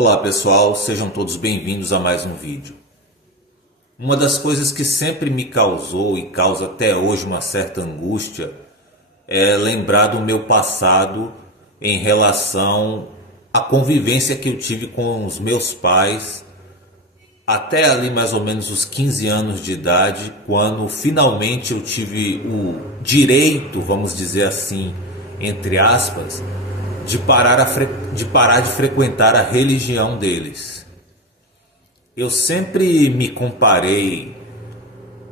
Olá pessoal, sejam todos bem-vindos a mais um vídeo. Uma das coisas que sempre me causou e causa até hoje uma certa angústia é lembrar do meu passado em relação à convivência que eu tive com os meus pais até ali mais ou menos os 15 anos de idade, quando finalmente eu tive o direito, vamos dizer assim, entre aspas, de parar de frequentar a religião deles. Eu sempre me comparei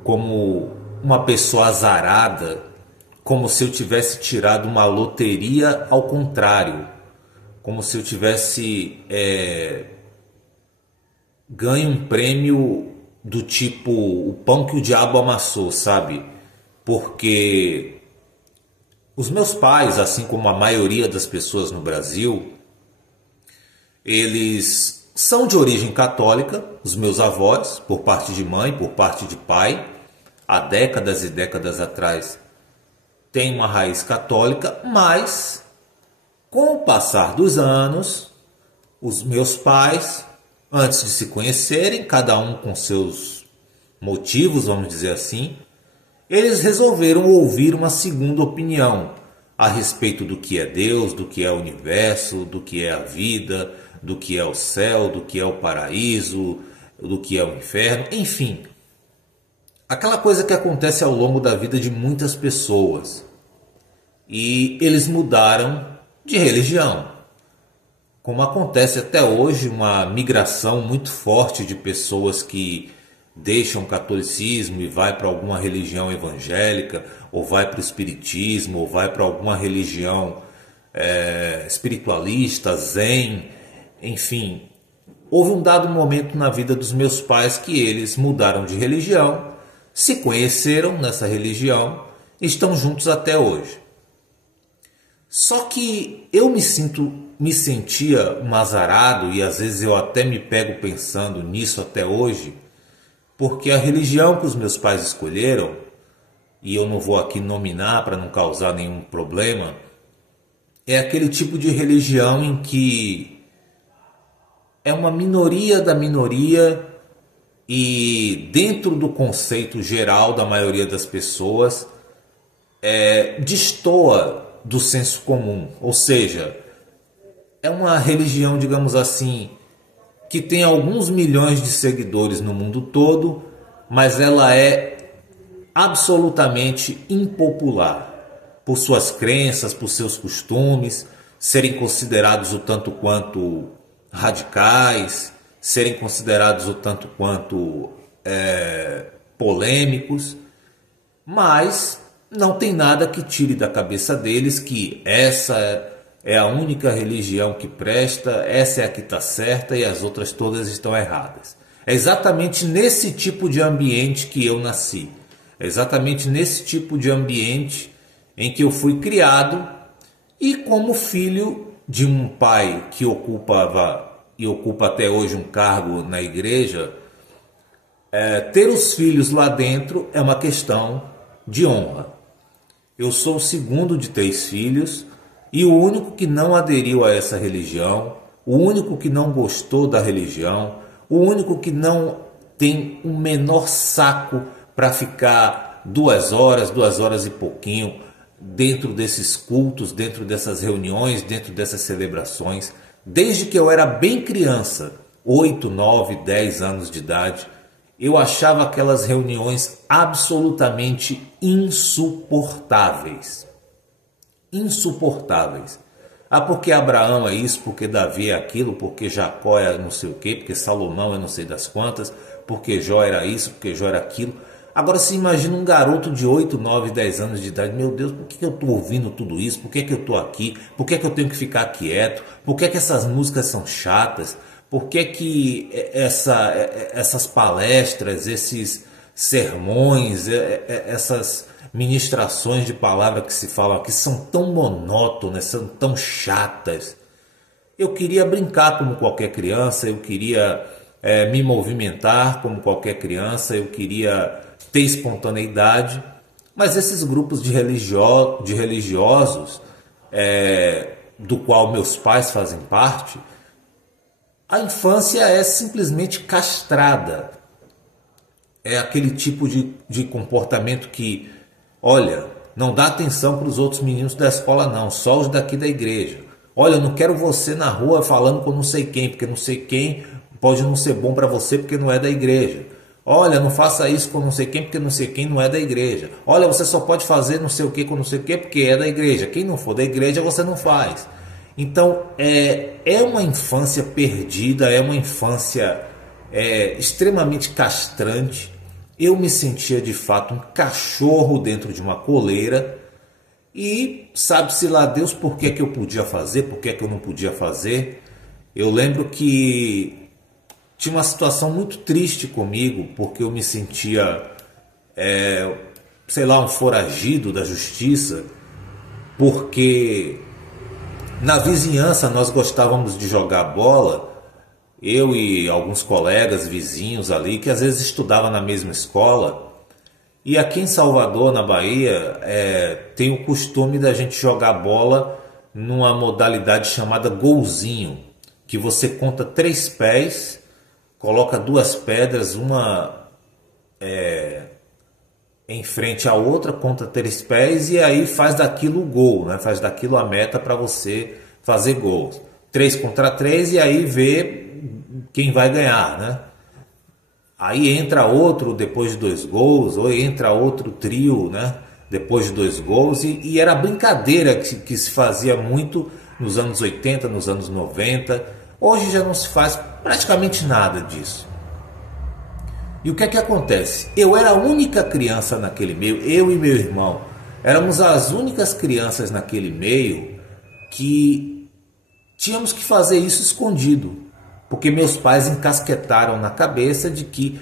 como uma pessoa azarada, como se eu tivesse tirado uma loteria ao contrário, como se eu tivesse ganho um prêmio do tipo o pão que o diabo amassou, sabe? Porque os meus pais, assim como a maioria das pessoas no Brasil, eles são de origem católica, os meus avós, por parte de mãe, por parte de pai, há décadas e décadas atrás, tem uma raiz católica, mas com o passar dos anos, os meus pais, antes de se conhecerem, cada um com seus motivos, vamos dizer assim, eles resolveram ouvir uma segunda opinião a respeito do que é Deus, do que é o universo, do que é a vida, do que é o céu, do que é o paraíso, do que é o inferno, enfim. Aquela coisa que acontece ao longo da vida de muitas pessoas. E eles mudaram de religião. Como acontece até hoje uma migração muito forte de pessoas que deixam o catolicismo e vai para alguma religião evangélica, ou vai para o espiritismo, ou vai para alguma religião espiritualista, zen, enfim. Houve um dado momento na vida dos meus pais que eles mudaram de religião, se conheceram nessa religião e estão juntos até hoje. Só que eu me sentia um azarado, e às vezes eu até me pego pensando nisso até hoje, porque a religião que os meus pais escolheram, e eu não vou aqui nominar para não causar nenhum problema, é aquele tipo de religião em que é uma minoria da minoria e dentro do conceito geral da maioria das pessoas destoa do senso comum. Ou seja, é uma religião, digamos assim, que tem alguns milhões de seguidores no mundo todo, mas ela é absolutamente impopular por suas crenças, por seus costumes, serem considerados o tanto quanto radicais, serem considerados o tanto quanto polêmicos, mas não tem nada que tire da cabeça deles que essa é a única religião que presta, essa é a que está certa e as outras todas estão erradas. É exatamente nesse tipo de ambiente que eu nasci. É exatamente nesse tipo de ambiente em que eu fui criado, e como filho de um pai que ocupava e ocupa até hoje um cargo na igreja, ter os filhos lá dentro é uma questão de honra. Eu sou o segundo de 3 filhos, e o único que não aderiu a essa religião, o único que não gostou da religião, o único que não tem o menor saco para ficar 2 horas e pouquinho dentro desses cultos, dentro dessas reuniões, dentro dessas celebrações. Desde que eu era bem criança, 8, 9, 10 anos de idade, eu achava aquelas reuniões absolutamente insuportáveis. Insuportáveis. Ah, porque Abraão é isso, porque Davi é aquilo, porque Jacó é não sei o quê, porque Salomão é não sei das quantas, porque Jó era isso, porque Jó era aquilo. Agora se imagina um garoto de 8, 9, 10 anos de idade. Meu Deus, por que eu estou ouvindo tudo isso? Por que eu estou aqui? Por que eu tenho que ficar quieto? Por que essas músicas são chatas? Por que essas palestras, esses sermões, essas ministrações de palavra que se falam aqui são tão monótonas, são tão chatas? Eu queria brincar como qualquer criança, eu queria me movimentar como qualquer criança, eu queria ter espontaneidade, mas esses grupos de religiosos, do qual meus pais fazem parte, A infância é simplesmente castrada. É aquele tipo de comportamento que, olha, não dá atenção para os outros meninos da escola não, só os daqui da igreja. Olha, eu não quero você na rua falando com não sei quem, porque não sei quem pode não ser bom para você porque não é da igreja. Olha, não faça isso com não sei quem, porque não sei quem não é da igreja. Olha, você só pode fazer não sei o que com não sei o que porque é da igreja. Quem não for da igreja, você não faz. Então, é uma infância perdida, é uma infância extremamente castrante. Eu me sentia de fato um cachorro dentro de uma coleira. E sabe-se lá Deus por que eu podia fazer, por que eu não podia fazer. Eu lembro que tinha uma situação muito triste comigo, porque eu me sentia, sei lá, um foragido da justiça, porque na vizinhança nós gostávamos de jogar bola, eu e alguns colegas vizinhos ali, que às vezes estudavam na mesma escola. E aqui em Salvador, na Bahia, tem o costume da gente jogar bola numa modalidade chamada golzinho, que você conta 3 pés, coloca 2 pedras, uma em frente à outra, conta 3 pés e aí faz daquilo o gol, né? Faz daquilo a meta para você fazer gols. 3 contra 3 e aí vê quem vai ganhar, né? Aí entra outro depois de 2 gols, ou entra outro trio, né? Depois de 2 gols, e era brincadeira que se fazia muito nos anos 80, nos anos 90. Hoje já não se faz praticamente nada disso. E o que é que acontece? Eu era a única criança naquele meio, eu e meu irmão, éramos as únicas crianças naquele meio que tínhamos que fazer isso escondido. Porque meus pais encasquetaram na cabeça de que,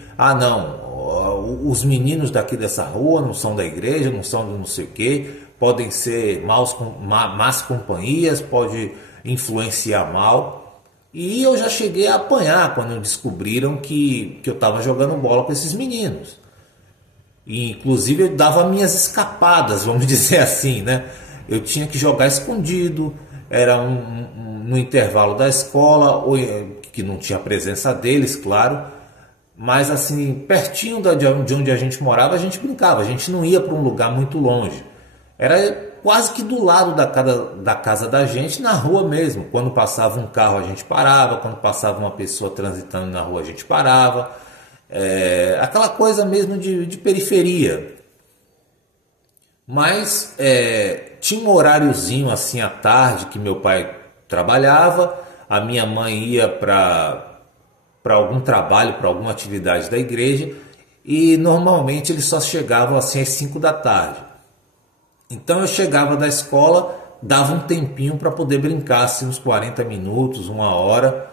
os meninos daqui dessa rua não são da igreja, não são de não sei o que, podem ser más companhias, pode influenciar mal. E eu já cheguei a apanhar quando descobriram que eu estava jogando bola com esses meninos. E, inclusive eu dava minhas escapadas, vamos dizer assim, né? Eu tinha que jogar escondido, era no intervalo da escola, ou que não tinha a presença deles, claro, mas assim, pertinho de onde a gente morava, a gente brincava, a gente não ia para um lugar muito longe, era quase que do lado da casa da gente, na rua mesmo. Quando passava um carro a gente parava, quando passava uma pessoa transitando na rua a gente parava, aquela coisa mesmo de periferia. Mas tinha um horáriozinho assim à tarde que meu pai trabalhava, a minha mãe ia para algum trabalho, para alguma atividade da igreja, e normalmente eles só chegavam assim às 5 da tarde. Então eu chegava da escola, dava um tempinho para poder brincar, assim, uns 40 minutos, 1 hora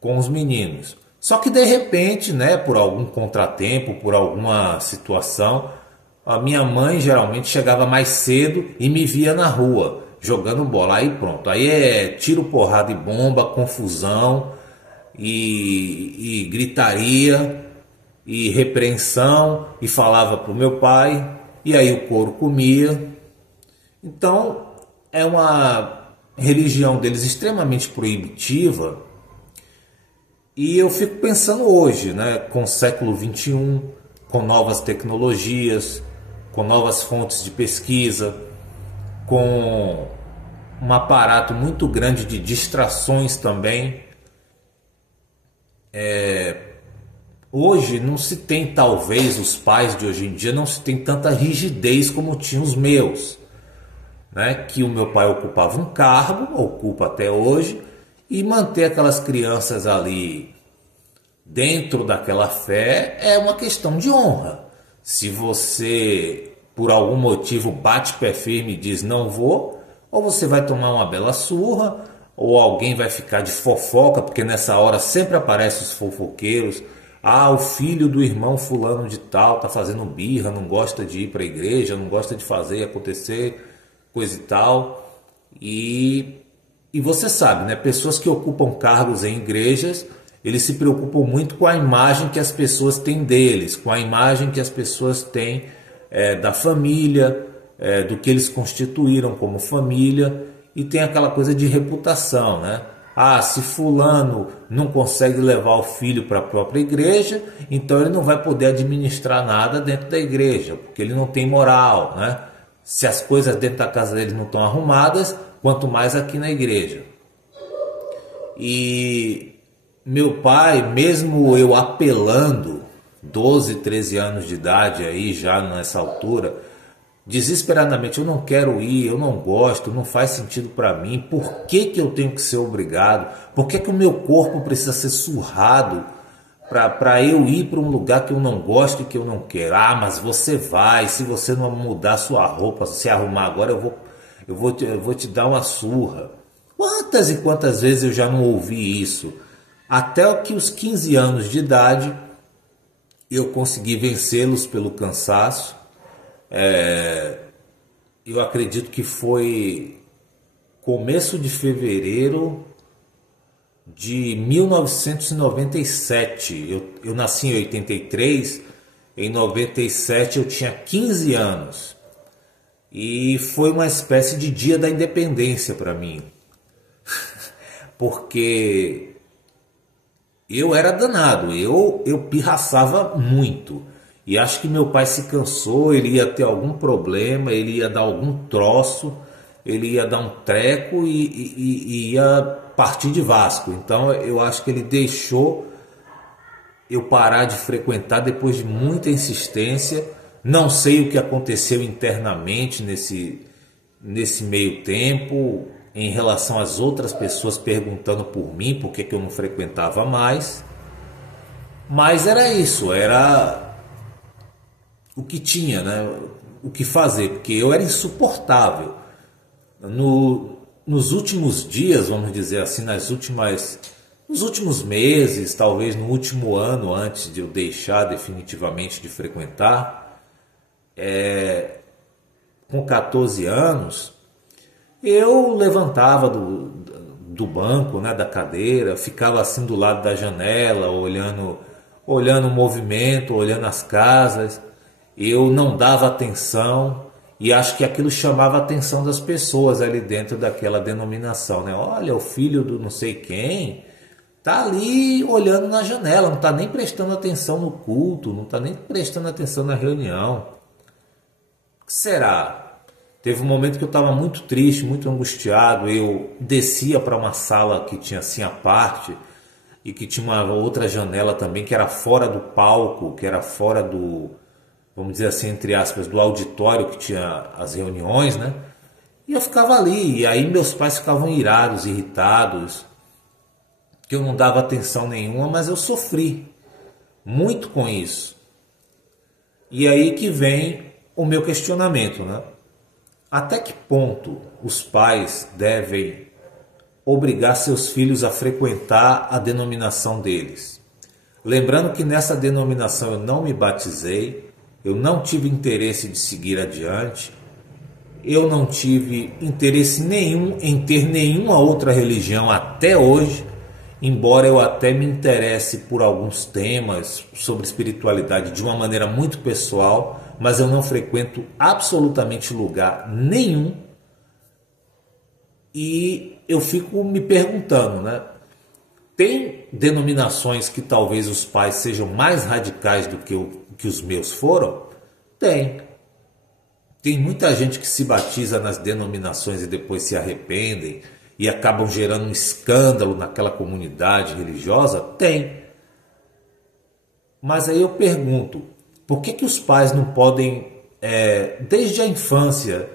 com os meninos. Só que de repente, né, por algum contratempo, por alguma situação, a minha mãe geralmente chegava mais cedo e me via na rua jogando bola. Aí pronto, aí tiro, porrada e bomba, confusão e gritaria e repreensão, e falava para o meu pai, e aí o couro comia. Então é uma religião deles extremamente proibitiva. E eu fico pensando hoje, né, com o século XXI, com novas tecnologias, com novas fontes de pesquisa, com um aparato muito grande de distrações também. Hoje não se tem, talvez, os pais de hoje em dia não se tem tanta rigidez como tinham os meus, né? Que o meu pai ocupava um cargo, ocupa até hoje, e manter aquelas crianças ali dentro daquela fé é uma questão de honra. Se você, por algum motivo, bate pé firme e diz não vou, ou você vai tomar uma bela surra, ou alguém vai ficar de fofoca, porque nessa hora sempre aparecem os fofoqueiros. O filho do irmão fulano de tal está fazendo birra, não gosta de ir para a igreja, não gosta de fazer acontecer coisa e tal. E você sabe, né? Pessoas que ocupam cargos em igrejas, eles se preocupam muito com a imagem que as pessoas têm deles, com a imagem que as pessoas têm da família, do que eles constituíram como família, e tem aquela coisa de reputação, né? Ah, se fulano não consegue levar o filho para a própria igreja, então ele não vai poder administrar nada dentro da igreja, porque ele não tem moral, né? Se as coisas dentro da casa dele não estão arrumadas, quanto mais aqui na igreja. E meu pai, mesmo eu apelando, 12, 13 anos de idade aí já nessa altura, desesperadamente, eu não quero ir, eu não gosto, não faz sentido para mim, por que que eu tenho que ser obrigado? Por que que o meu corpo precisa ser surrado para eu ir para um lugar que eu não gosto e que eu não quero? Ah, mas você vai, se você não mudar sua roupa, se arrumar agora, eu vou te dar uma surra. Quantas e quantas vezes eu já não ouvi isso? Até que os 15 anos de idade eu consegui vencê-los pelo cansaço. Eu acredito que foi começo de fevereiro de 1997. Eu nasci em 83, em 97 eu tinha 15 anos. E foi uma espécie de dia da independência para mim. Porque eu era danado, eu pirraçava muito. E acho que meu pai se cansou, ele ia ter algum problema, ele ia dar algum troço, ele ia dar um treco e ia partir de Vasco. Então eu acho que ele deixou eu parar de frequentar depois de muita insistência. Não sei o que aconteceu internamente nesse meio tempo, em relação às outras pessoas perguntando por mim, por que eu não frequentava mais. Mas era isso, era o que tinha, né? O que fazer, porque eu era insuportável. Nos últimos dias, vamos dizer assim, nos últimos meses, talvez no último ano antes de eu deixar definitivamente de frequentar, com 14 anos, eu levantava do banco, né, da cadeira, ficava assim do lado da janela, olhando o movimento, olhando as casas. Eu não dava atenção e acho que aquilo chamava a atenção das pessoas ali dentro daquela denominação, né? Olha, o filho do não sei quem tá ali olhando na janela, não tá nem prestando atenção no culto, não tá nem prestando atenção na reunião. O que será? Teve um momento que eu estava muito triste, muito angustiado. Eu descia para uma sala que tinha assim a parte e que tinha uma outra janela também que era fora do palco, que era fora do, vamos dizer assim, entre aspas, do auditório que tinha as reuniões, né? E eu ficava ali, e aí meus pais ficavam irados, irritados, que eu não dava atenção nenhuma, mas eu sofri muito com isso. E aí que vem o meu questionamento, né? Até que ponto os pais devem obrigar seus filhos a frequentar a denominação deles? Lembrando que nessa denominação eu não me batizei, eu não tive interesse de seguir adiante, eu não tive interesse nenhum em ter nenhuma outra religião até hoje, embora eu até me interesse por alguns temas sobre espiritualidade de uma maneira muito pessoal, mas eu não frequento absolutamente lugar nenhum. E eu fico me perguntando, né? Tem denominações que talvez os pais sejam mais radicais do que os meus foram? Tem. Tem muita gente que se batiza nas denominações e depois se arrependem e acabam gerando um escândalo naquela comunidade religiosa? Tem. Mas aí eu pergunto, por que os pais não podem, desde a infância,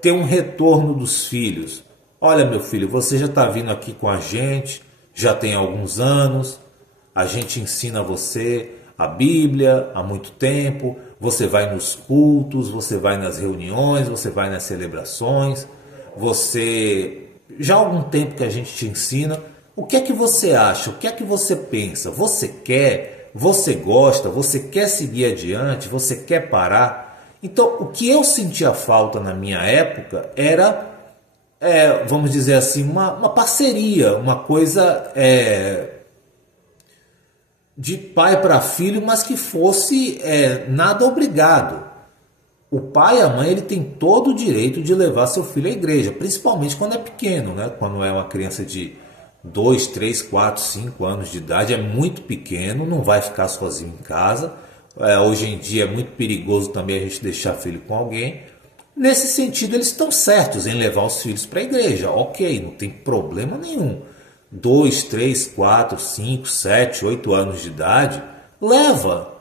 ter um retorno dos filhos? Olha, meu filho, você já está vindo aqui com a gente, já tem alguns anos, a gente ensina você a Bíblia há muito tempo, você vai nos cultos, você vai nas reuniões, você vai nas celebrações, você já há algum tempo que a gente te ensina. O que é que você acha? O que é que você pensa? Você quer? Você gosta? Você quer seguir adiante? Você quer parar? Então, o que eu sentia falta na minha época era, vamos dizer assim, uma parceria, uma coisa de pai para filho, mas que fosse nada obrigado. O pai e a mãe, ele tem todo o direito de levar seu filho à igreja, principalmente quando é pequeno, né? Quando é uma criança de 2, 3, 4, 5 anos de idade, é muito pequeno, não vai ficar sozinho em casa. Hoje em dia é muito perigoso também a gente deixar filho com alguém. Nesse sentido, eles estão certos em levar os filhos para a igreja. Ok, não tem problema nenhum. 2, 3, 4, 5, 7, 8 anos de idade, leva.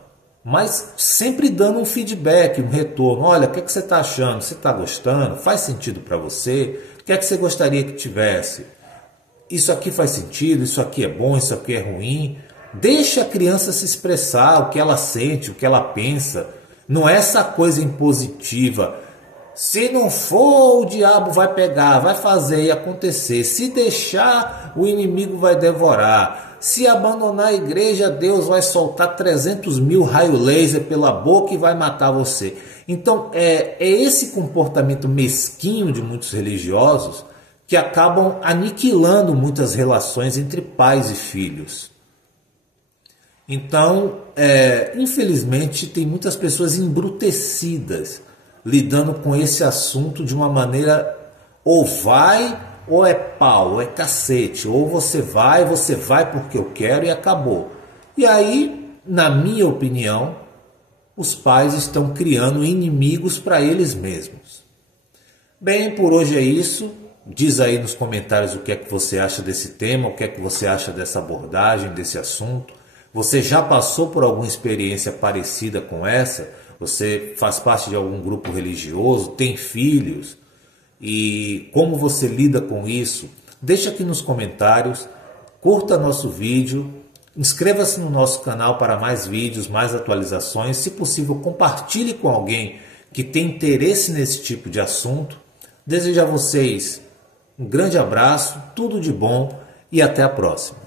Mas sempre dando um feedback, um retorno. Olha, o que você está achando? Você está gostando? Faz sentido para você? O que é que você gostaria que tivesse? Isso aqui faz sentido? Isso aqui é bom? Isso aqui é ruim? Deixa a criança se expressar o que ela sente, o que ela pensa. Não é essa coisa impositiva. Se não for, o diabo vai pegar, vai fazer e acontecer. Se deixar, o inimigo vai devorar. Se abandonar a igreja, Deus vai soltar 300 mil raios laser pela boca e vai matar você. Então, é esse comportamento mesquinho de muitos religiosos que acabam aniquilando muitas relações entre pais e filhos. Então, infelizmente, tem muitas pessoas embrutecidas lidando com esse assunto de uma maneira ou vai ou é pau, ou é cacete, ou você vai porque eu quero e acabou. E aí, na minha opinião, os pais estão criando inimigos para eles mesmos. Bem, por hoje é isso. Diz aí nos comentários o que é que você acha desse tema, o que é que você acha dessa abordagem, desse assunto. Você já passou por alguma experiência parecida com essa? Você faz parte de algum grupo religioso? Tem filhos? E como você lida com isso? Deixa aqui nos comentários, curta nosso vídeo, inscreva-se no nosso canal para mais vídeos, mais atualizações. Se possível, compartilhe com alguém que tem interesse nesse tipo de assunto. Desejo a vocês um grande abraço, tudo de bom e até a próxima.